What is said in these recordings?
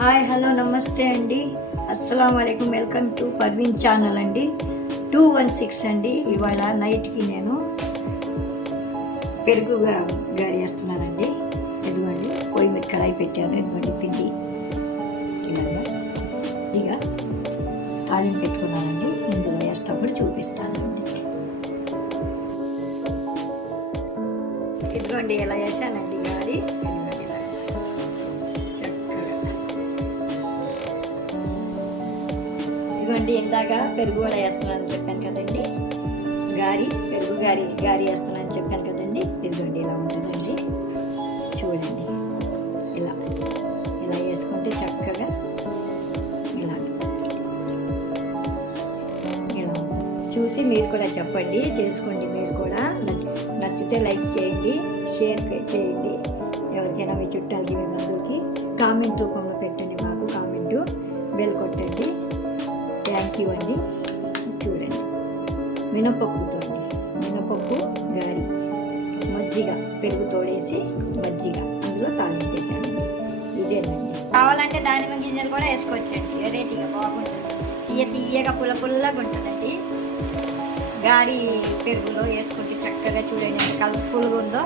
Hi hello నమస్తే అండి. అస్సలం వాలేకుమ్. వెల్కమ్ టు పర్వీన్ ఛానల్ అండి. 216 అండి. ఇవాళ నైట్కి నేను పెరుగు గారి వేస్తున్నానండి. ఇదిగోండి పొయ్యి మీద కడాయి పెట్టాను. ఇదిగోండి పిండి ఇలాగా ఇక తాలింపు పెట్టుకున్నానండి. ఇందులో వేస్తాప్పుడు చూపిస్తానండి. ఇదిగోండి ఇలా వేసానండి గారి. ఇదిగోండి ఇందాక పెరుగు వడ వేస్తున్నానని చెప్పాను కదండి. పెరుగు గారి వేస్తున్నానని చెప్పాను కదండి. ఇదిగోండి ఇలా ఉంటుందండి. చూడండి ఇలా ఇలా వేసుకుంటే చక్కగా ఇలా చూసి మీరు కూడా చెప్పండి, చేసుకోండి. మీరు కూడా నచ్చితే లైక్ చేయండి, షేర్ చేయండి. ఎవరికైనా మీ చుట్టాలకి మీ బంధువులకి కామెంట్ రూపంలో పెట్టండి. మాకు కామెంటు బెల్ కొట్టండి. థ్యాంక్ యూ అండి. చూడండి మినపప్పు గారి మజ్జిగ పెరుగు తోడేసి మజ్జిగ అందులో తాలింపు వేసానండి. ఇదేనండి. కావాలంటే దానిమ్మ గింజలు కూడా వేసుకోవచ్చండి. వెరైటీగా బాగుంటుంది. తీయగా పుల్లగా ఉంటుందండి. గారి పెరుగులో వేసుకుంటే చక్కగా చూడండి ఎంత కలర్ఫుల్గా ఉందో.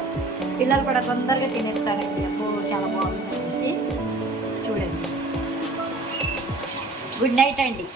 పిల్లలు కూడా తొందరగా తినేస్తారండి. అబ్బో చాలా బాగుంది అనేసి. చూడండి. గుడ్ నైట్ అండి.